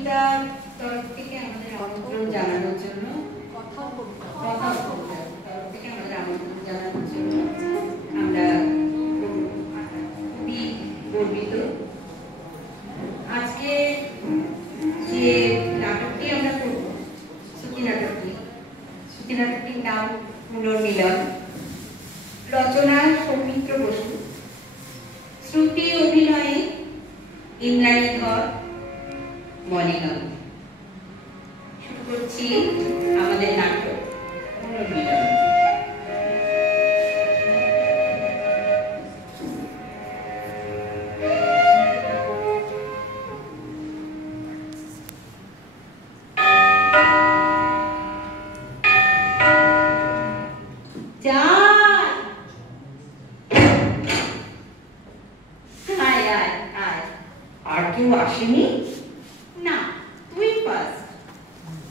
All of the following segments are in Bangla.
কবিতার তরফ থেকে আমাদের আমন্ত্রণ জানানোর জন্য আমরা খুবই গর্বিত। আজকে যে নাটকটি আমরা করব, শ্রুতি নাটকটির নাম পুনর্মিলন। রচনা সৌমিত্র বসু, শ্রুতি অভিনয়ে ইন্দ্রাণী ধর, মনিকা। শুরু করছি আমাদের নাটক পুনর্মিলন। আর কেউ আসেনি? না, তুই ফার্স্ট।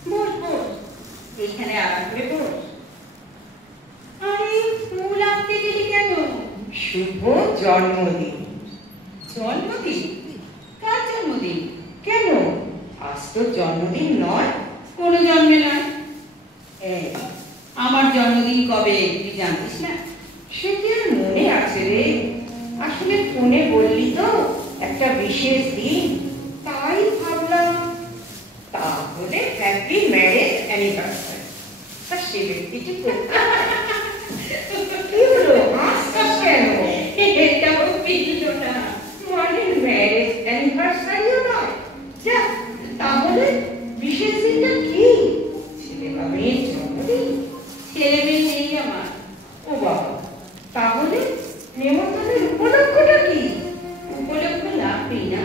বস বস, এইখানে আরাম করে বস। আরে ফুল আনতে গেলি কেন? শুভ জন্মদিন। জন্মদিন? কার জন্মদিন? কেন? আজ তো জন্মদিন নয়। কোনো জন্মে নয়। আমার জন্মদিন কবে তুই জানিস না? সে কি আর মনে আছে রে? আসলে ফোনে বললি তো একটা বিশেষ দিন, তাই ভাবলাম। তাহলে হ্যাপি ম্যারেজ অ্যানিভার্সারি। তা সে ব্যক্তিটি কি হলো? হাসছিস কেন? এটাও বুঝল না। মানে ম্যারেজ অ্যানিভার্সারিও নয়। যা, তাহলে বিশেষ দিনটা কি? ছেলে বা মেয়ের জন্মদিন? ছেলে মেয়ে নেই আমার। ও বাবা, তাহলে নেমন্তন্নের উপলক্ষটা কি? উপলক্ষ লাগবেই না।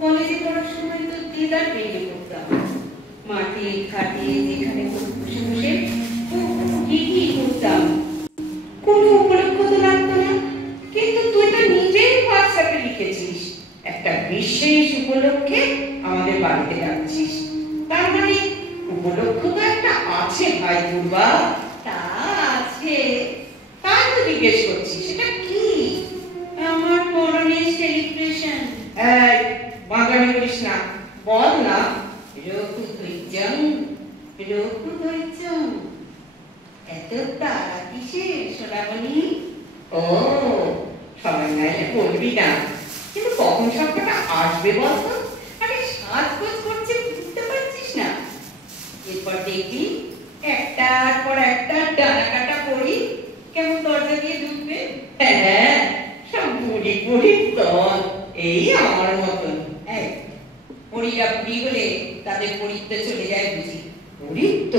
কলেজে পড়ার সময় তো দিদার পেয়ে করতাম, মাঠে ঘাটে যেখানে বসে বসে কি করতাম। কোনো উপলক্ষ তো লাগতো না। কিন্তু তুই তো নিজেই হোয়াটসঅ্যাপে লিখেছিস একটা বিশেষ উপলক্ষে আমাদের বাড়িতে ডাকছিস। তার মানে উপলক্ষ তো একটা আছে ভাই দুর্বা। তা আছে, তাই তো জিজ্ঞেস করছি সেটা কি? আমার পরনের সেলিব্রেশন। বাঙালি করিস না, বল না। রঘু ধৈর্যং, রঘু ধৈর্যং। এত তারা কিসে সোনামণি? ও, সময় নাইলে বলবি না, কিন্তু কখন সবকটা আসবে বলতো? আরে সাজগোজ করছে, বুঝতে পারছিস না? এরপর দেখবি একটার পর একটা ডানা কাটা পড়ি কেমন দরজা দিয়ে ঢুকবে। হ্যাঁ, সব বুড়ি বুড়ির দল, এই আমার মতন। পরীরা বুড়ি হলে তাদের পরিত্য চলে যায় বুঝি? পরিত্য?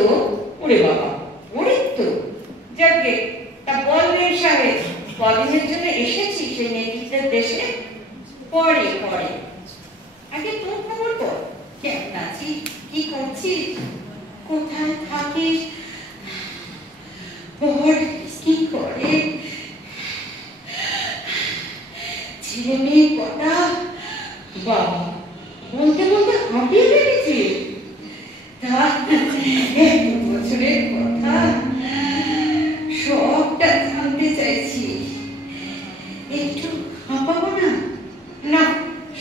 ওরে বাবা, পরিত্য? যাকে তা বল মেয়ের সাহেব, কদিনের জন্য এসেছি সেই নেতৃত্বের দেশে? পরে পরে, আগে তোর খবর বল। কেমন আছিস? কি করছিস? কোথায় থাকিস? কি করে? ছেলে মেয়ে কটা? বাবা, বলতে বলতে হাঁপিয়ে গেছি। তা বছরের কথা সবটা জানতে চাইছি। একটু হাঁপাবো না? না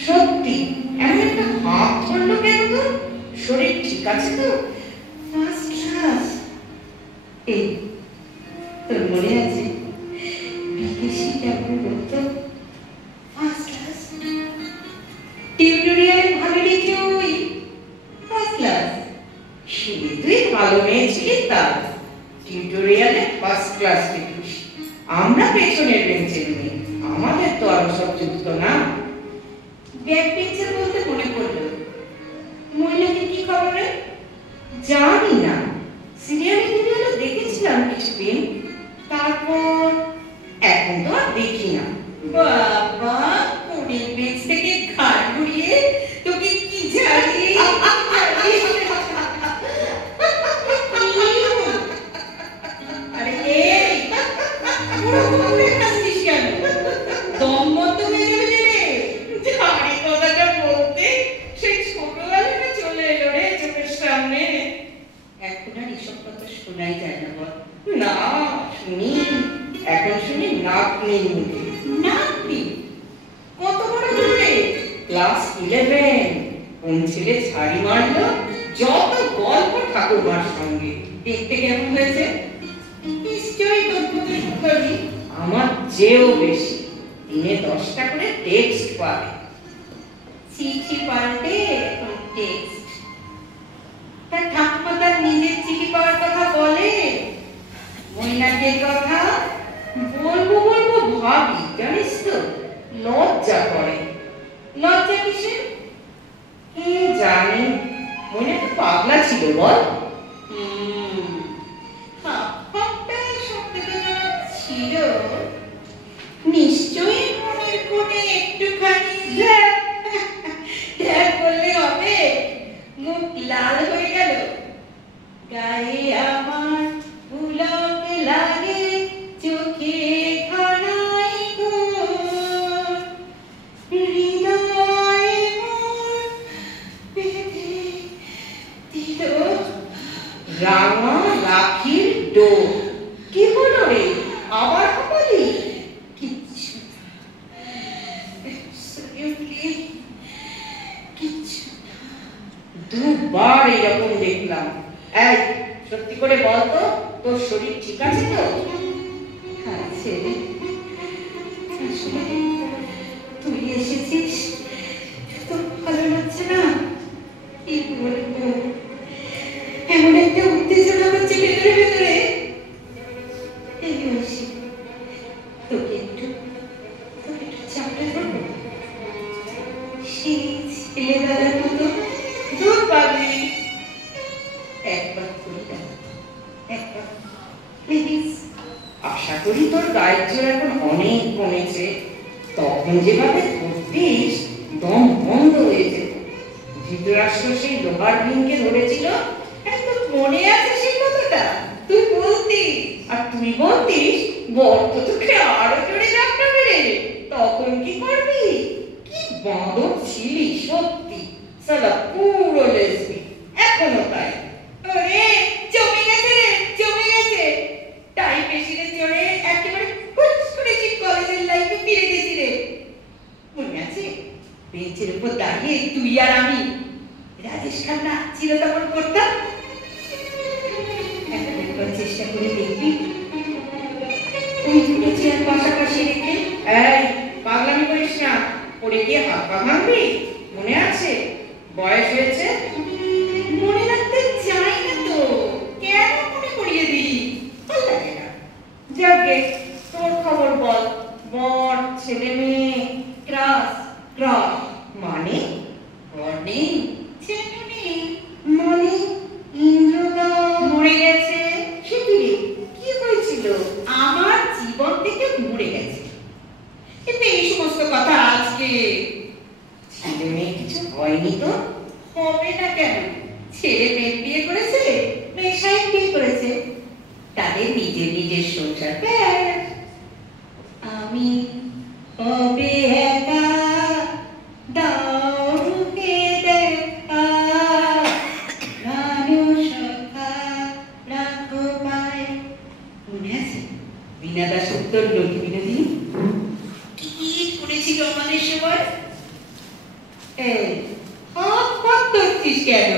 সত্যি, এমন একটা হাঁপ ধরলো কেন? তো শরীর ঠিক আছে তো? First class. এই তোর মনে আছে বিদেশিটা বলতো ফার্স্ট ক্লাস? টিউটোরিয়ালে ভালো লিখে ওই ফার্স্ট ক্লাস। সে তুই ভালো মেয়ে ছিলি, তা টিউটোরিয়ালে ফার্স্ট ক্লাস লিখিস। আমরা পেছনের বেঞ্চের মেয়ে, আমাদের তো আরো সব যুক্ত না। ব্যাক বেঞ্চের বলতে মনে পড়লো, মহিলাকে কি খবরে? জানি না, সিরিয়ালে দেখেছিলাম কিছুদিন, তারপর এখন তো আর দেখি না। বাবা, কোনের বেঞ্চ থেকে খাট ঘুরিয়ে তোকে কি ঝাড়িয়ে আরে এই হাসছিস কেন? দম বন্ধ হয়ে যাবে রে। ঝাড়ি কথাটা বলতে সেই ছোটবেলাটা চলে এলো রে চোখের সামনে। এখন আর এসব কথা শোনাই যায় না বল? না শুনি, এখন শুনি নাতনি। নাতনি? কত বড় হলে? ক্লাস 11। কোন ছেলে ছাড়ি মারলো, যত গল্প ঠাকুরমার সঙ্গে। দেখতে কেমন হয়েছে? নিশ্চয়ই তোর মতো সুন্দরী, আমার চেয়েও বেশি। দিনে 10টা করে টেক্সট পাবে। চিঠি পাল্টে এখন টেক্সট। তার ঠাকুমা তার নিজের চিঠি পাওয়ার কথা বলে, মৈনাকের কথা বলবো বলবো ভাবি, জানিস তো লজ্জা করে। লজ্জা কিসে? কে জানি, মনে তো পাগলা ছিল বল। ছিল নিশ্চয়ই মনের কোণে একটুখানি বললে হবে। মুখ লাল হয়ে গেল। গায়ে আমার পুলক লাগে, চোখে খানাই গো, হৃদয়ে মোর বেঁধে দিল রাঙা রাখির ডোর। কি হলো রে, আবার বলি? কিচ্ছু কিচ্ছু। দুবার এরকম দেখলাম। এই সত্যি করে বলতো, তোর শরীর ঠিক আছে তো? আছে। আসলে তুই এসেছিস, তোর ভালো লাগছে না? কি বলবো, এমন একটা উত্তেজনা হচ্ছে ভেতরে ভেতরে। তোকে একটু চাপটা ধরবো, সেই ছেলেবেলার মতো। দূর পাগলি, একবার করি না, একবার প্লিজ। আশা করি তোর গায়ের জোর এখন অনেক কমেছে। তখন যেভাবে করতিস, দম বন্ধ হয়ে যেত। ধৃতরাষ্ট্র সেই লোহার ভীমকে ধরেছিল, একদম মনে আছে সেই কথাটা? তুই বলতিস, আর তুই বলতিস বর্ত তোকে আরো জোরে ধাক্কা মেরে। তখন কি করবি? কি বাঁদর ছিলি সত্যি, সালা পুরো লেসবি। এখনো তাই। ওরে জমে গেছে রে, জমে গেছে। তাই পেশিতে চড়ে একেবারে হুস করে ঠিক কলেজের লাইফে ফিরে গেছি রে। মনে আছে বেঞ্চের উপর দাঁড়িয়ে তুই আর আমি রাজেশ খান্না চিরতপন করতাম? একবার চেষ্টা করে দেখবি, ওই দুটো চেয়ার পাশাপাশি রেখে। এই পাগলামি করিস না, পড়ে গিয়ে হাত পা ভাঙবি। মনে আছে? বয়স হয়েছে। মনে রাখতে চাই না তো, কেন মনে করিয়ে দিই? ভালো লাগে না। যাকে তোর খবর বল। বর, ছেলে মেয়ে, ক্রাস ক্রাস মানে বর্ণে ছেলে মেয়ে মানে ইন্দ্রদা মরে গেছে। সে কি হয়েছিল? আমার জীবন থেকে মরে গেছে। কিন্তু এই সমস্ত কথা আজকে। ছেলে মেয়ে কিছু হয়নি তো? হবে না কেন? ছেলে মেয়ে বিয়ে করেছে, মেয়ে সাহেব বিয়ে করেছে, তাদের নিজের নিজের সংসার। আমি হবে একা, দাউকে দেখা, মানুষ রাখো পায়। মনে আছে বীণা দাশগুপ্তর লক্ষ্মী বিনোদিনী কি করেছিল আমাদের সময়? হাত ধরছিস কেন?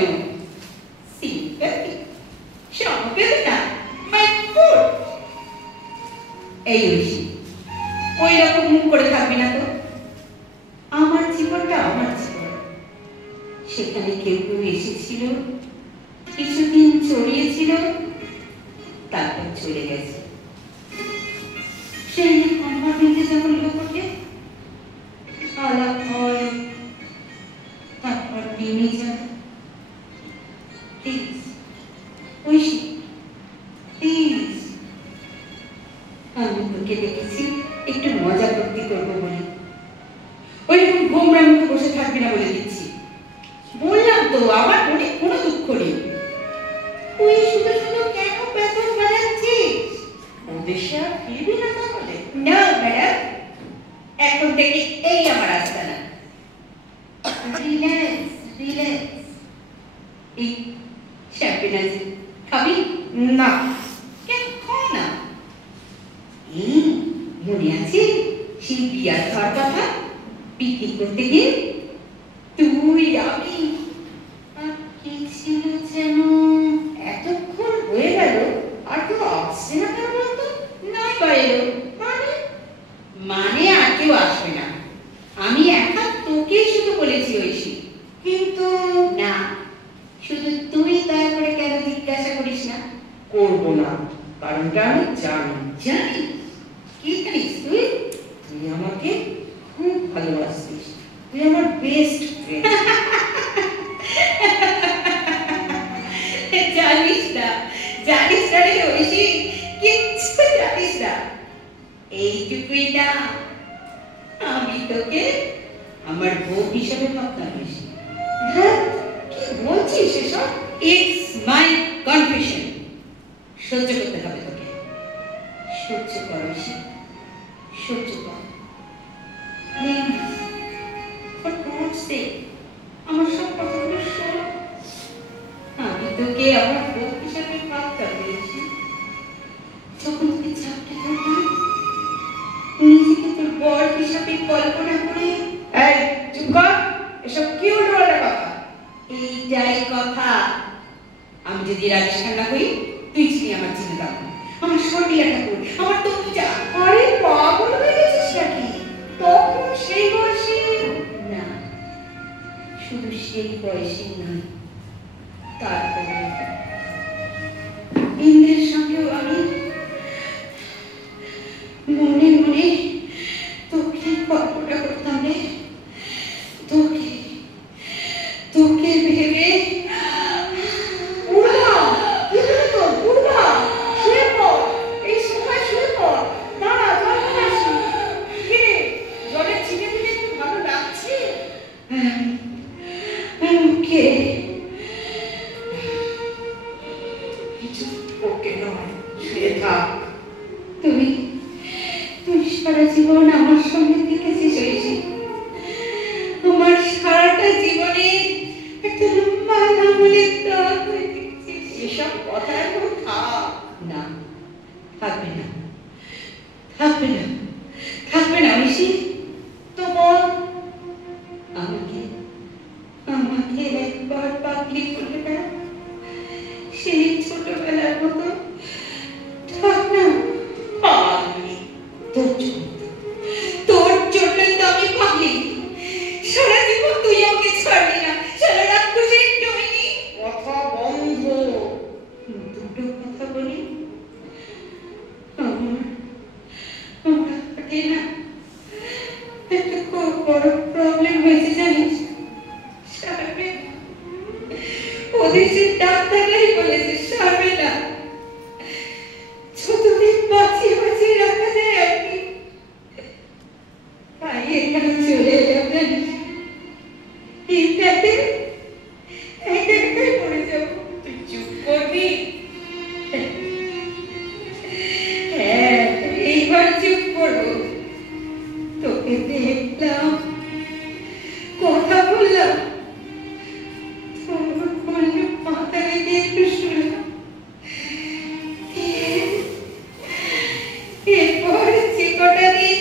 এই ঐশী, ওই রকম মুখ করে থাকবি না তো। আমার জীবনটা আমার জীবন। সেখানে কেউ কেউ এসেছিল, কিছুদিন চড়িয়েছিল, তারপর চলে গেছে। সেই কম্পার্টমেন্টে যেমন লোক ওঠে, আলাপ হয়, তারপর নেমে যায়। Please Aishi, please. আমি তোকে দেখেছি একটু মজা করতে করবো বলে, ওইরকম গোমরা মুখে বসে থাকবি না বলে দিচ্ছি। বললাম তো আমার মনে কোনো দুঃখ নেই। তুই শুধু শুধু কেন বেতন বাড়াচ্ছিস? ওদেশে আর ফিরবি না তাহলে? না ম্যাডাম, এখন থেকে এই আমার আস্তানা। Relax relax. এই শ্যাম্পেন আছে, খাবি? না। কেন খাও না? এই মনে আছে সেই বিয়ার খাওয়ার কথা? পিকনিক করতে গিয়ে তুই আমি কিন্তু না, শুধু তুই দয়া করে কেন জিজ্ঞাসা করিস না? করবো না, কারণটা আমি জানি। জানি? কি জানিস তুই? তুই আমাকে খুব ভালোবাসিস, তুই আমার বেস্ট ফ্রেন্ড। জানিস না, জানিস না রে ঐশী, কিচ্ছু জানিস না। এইটুকুই না, আমি তোকে আমার বউ হিসেবে ভাবতাম বেশি। হ্যাঁ, কি বলছিস এসব? It's my confession. সহ্য করতে হবে তোকে। সহ্য কর ঐশী, সহ্য কর। প্লিজ, ফর গডস সেক, আমার সব কথাগুলো শোন। আমি তোকে আমার বউ হিসেবে ভাবতাম বেশি। যখন তোকে চাপতে ধরলাম, নিজেকে তোর বর হিসাবে কল্পনা করে। এই চুপ কর, এসব কি উল্টোপাল্টা কথা? এইটাই কথা। আমি যদি রাজস্থান না হই, তুই ছিলি আমার চিন্তা, আমার শরীর ঠাকুর, আমার তনুজা। আরে পাগল হয়ে গেছিস নাকি? তখন সেই বয়সে না, শুধু সেই বয়সে নয়, তারপরে ইন্দ্রের সঙ্গেও আমি মনে মনে তোকে কল্পনা করতাম রে। তোকে তোকে ভেবে। পূর্ণা, কি হলো তোর? পূর্ণা, শুয়ে পড়, এই সোফায় শুয়ে পড়। দাঁড়া, জল নিয়ে আসি। কি রে, জলের ছিটে দিলে একটু ভালো লাগছে? ওকে, কিছু ওকে নয়, শুয়ে থাক। তুই তুই সারা জীবন আমার সঙ্গে থেকেছিস ঐশী। আমার সারাটা জীবনে একটা লম্বা আঙুলের দাগ হয়ে থেকেছিস। এসব কথা এখন থাক। না, থাকবে না, থাকবে না, থাকবে না ঐশী। তো বল, আমাকে আমাকে একবার পাগলি করবে না, সেই ছোটবেলার মতো। থাক না। পাগলি। তোর জন্য, তোর জন্যই তো আমি পাগলি। সারা জীবন তুই আমাকে ছাড়লি না, সারা রাক্ষসের ডমিনি। কথা বন্ধ। দুটো কথা বলি। আমার হাতে না একটা খুব বড় প্রবলেম হয়েছে জানিস? সারবে। ওদেশের ডাক্তাররাই বলেছে সারবে না। যতদিন বাঁচিয়ে বাঁচিয়ে রাখা যায় আর কি। তাই এখানে চলে এলাম জানিস? এই ফ্ল্যাটে একা একাই পড়ে যাবো। তুই চুপ করবি? হ্যাঁ, এইবার চুপ করবো। তোকে দেখলাম, কথা বললাম, তোর কোলে মাথা রেখে একটু শুনলাম। এরপর যে কটা দিন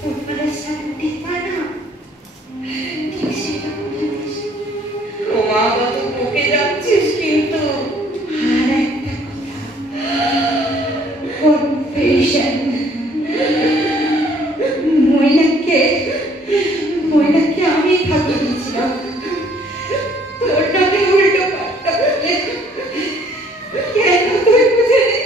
তোর শান্তি পানা, ঠিক সেটা বলে দিস। ক্রমাগত বকে যাচ্ছিস কিন্তু। আর একটা কথা, কনফেশন। মহিলাকে আমি থাকিয়ে দিয়েছিলাম তোর নামে উল্টো পাল্টা বলে। কেন তুই বুঝে নে?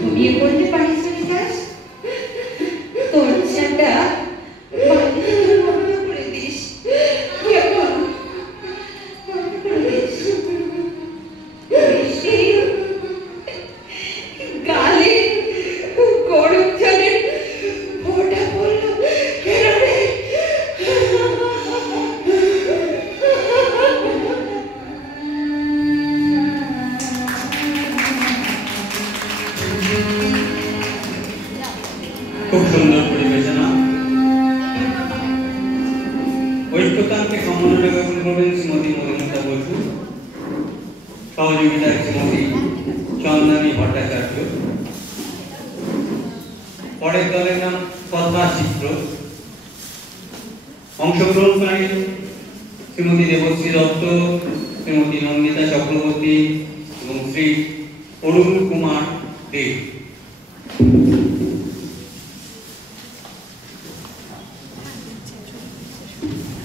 ঘুমিয়ে পড়লে বাড়ি চলে যাস। দরজাটা বন্ধ করে দিস। কেমন? বন্ধ করে দিস। বেশি গালে গরম জলের ফোঁটা পড়লো কেন রে? খুব সুন্দর পরিবেশনা। ঐক্যতানকে সম্মাননা জ্ঞাপন করবেন শ্রীমতী মধুমিতা বসু, সহযোগিতায় শ্রীমতী চন্দনী ভট্টাচার্য। পরের দলের নাম পদ্মা চিত্র। অংশগ্রহণকারী শ্রীমতী দেবশ্রী দত্ত, শ্রীমতী নন্দিতা চক্রবর্তী, এবং শ্রী অরুণ কুমার দেব।